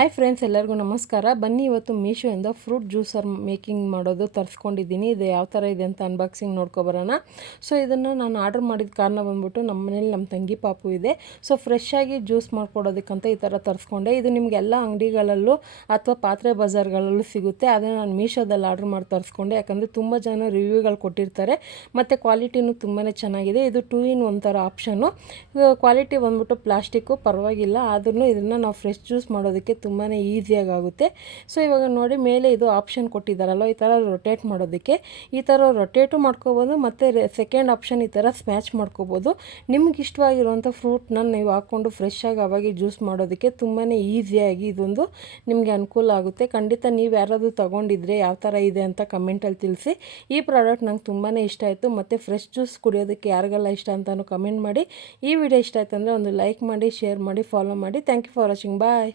Hi friends, ಎಲ್ಲರಿಗೂ ನಮಸ್ಕಾರ. ಬನ್ನಿ ಇವತ್ತು ಮೀಶೋಯಿಂದ ಫ್ರೂಟ್ ಜ್ಯೂಸರ್ ಮೇಕಿಂಗ್ ಮಾಡೋದು ತರಿಸ್ಕೊಂಡಿದ್ದೀನಿ. ಇದು ಯಾವ ಥರ ಇದೆ ಅಂತ ಅನ್ಬಾಕ್ಸಿಂಗ್ ನೋಡ್ಕೊಬರೋಣ. ಸೊ ಇದನ್ನು ನಾನು ಆರ್ಡ್ರ್ ಮಾಡಿದ ಕಾರಣ ಬಂದ್ಬಿಟ್ಟು ನಮ್ಮ ಮನೇಲಿ ನಮ್ಮ ತಂಗಿ ಪಾಪು ಇದೆ. ಸೊ ಫ್ರೆಶ್ಶಾಗಿ ಜ್ಯೂಸ್ ಮಾಡ್ಕೊಡೋದಕ್ಕಂತ ಈ ಥರ ತರಿಸ್ಕೊಂಡೆ. ಇದು ನಿಮಗೆಲ್ಲ ಅಂಗಡಿಗಳಲ್ಲೂ ಅಥವಾ ಪಾತ್ರೆ ಬಜಾರ್ಗಳಲ್ಲೂ ಸಿಗುತ್ತೆ. ಅದನ್ನು ನಾನು ಮೀಶೋದಲ್ಲಿ ಆರ್ಡ್ರ್ ಮಾಡಿ ತರಿಸ್ಕೊಂಡೆ. ಯಾಕಂದರೆ ತುಂಬ ಜನ ರಿವ್ಯೂಗಳು ಕೊಟ್ಟಿರ್ತಾರೆ ಮತ್ತು ಕ್ವಾಲಿಟಿನೂ ತುಂಬಾ ಚೆನ್ನಾಗಿದೆ. ಇದು 2 in 1 ಥರ ಆಪ್ಷನ್ನು. ಕ್ವಾಲಿಟಿ ಬಂದ್ಬಿಟ್ಟು ಪ್ಲಾಸ್ಟಿಕ್ಕು ಪರವಾಗಿಲ್ಲ, ಆದ್ರೂ ಇದನ್ನು ನಾವು ಫ್ರೆಶ್ ಜ್ಯೂಸ್ ಮಾಡೋದಕ್ಕೆ ತುಂಬಾ ಈಸಿಯಾಗಿ ಆಗುತ್ತೆ. ಸೊ ಇವಾಗ ನೋಡಿ, ಮೇಲೆ ಇದು ಆಪ್ಷನ್ ಕೊಟ್ಟಿದ್ದಾರಲ್ಲ, ಈ ಥರ ರೊಟೇಟ್ ಮಾಡೋದಕ್ಕೆ. ಈ ಥರ ರೊಟೇಟು ಮಾಡ್ಕೋಬೋದು ಮತ್ತು ಸೆಕೆಂಡ್ ಆಪ್ಷನ್ ಈ ಥರ ಸ್ಮ್ಯಾಚ್ ಮಾಡ್ಕೋಬೋದು. ನಿಮ್ಗೆ ಇಷ್ಟವಾಗಿರುವಂಥ ಫ್ರೂಟ್ನ ನೀವು ಹಾಕ್ಕೊಂಡು ಫ್ರೆಶ್ಶಾಗಿ ಅವಾಗೆ ಜ್ಯೂಸ್ ಮಾಡೋದಕ್ಕೆ ತುಂಬಾ ಈಸಿಯಾಗಿ ಇದೊಂದು ನಿಮಗೆ ಅನುಕೂಲ ಆಗುತ್ತೆ. ಖಂಡಿತ ನೀವು ಯಾರಾದರೂ ತೊಗೊಂಡಿದ್ರೆ ಯಾವ ಥರ ಇದೆ ಅಂತ ಕಮೆಂಟಲ್ಲಿ ತಿಳಿಸಿ. ಈ ಪ್ರಾಡಕ್ಟ್ ನಂಗೆ ತುಂಬಾ ಇಷ್ಟ ಆಯಿತು. ಮತ್ತು ಫ್ರೆಶ್ ಜ್ಯೂಸ್ ಕುಡಿಯೋದಕ್ಕೆ ಯಾರಿಗೆಲ್ಲ ಇಷ್ಟ ಅಂತಲೂ ಕಮೆಂಟ್ ಮಾಡಿ. ಈ ವಿಡಿಯೋ ಇಷ್ಟ ಆಯ್ತು ಅಂದರೆ ಒಂದು ಲೈಕ್ ಮಾಡಿ, ಶೇರ್ ಮಾಡಿ, ಫಾಲೋ ಮಾಡಿ. Thank you for watching. Bye.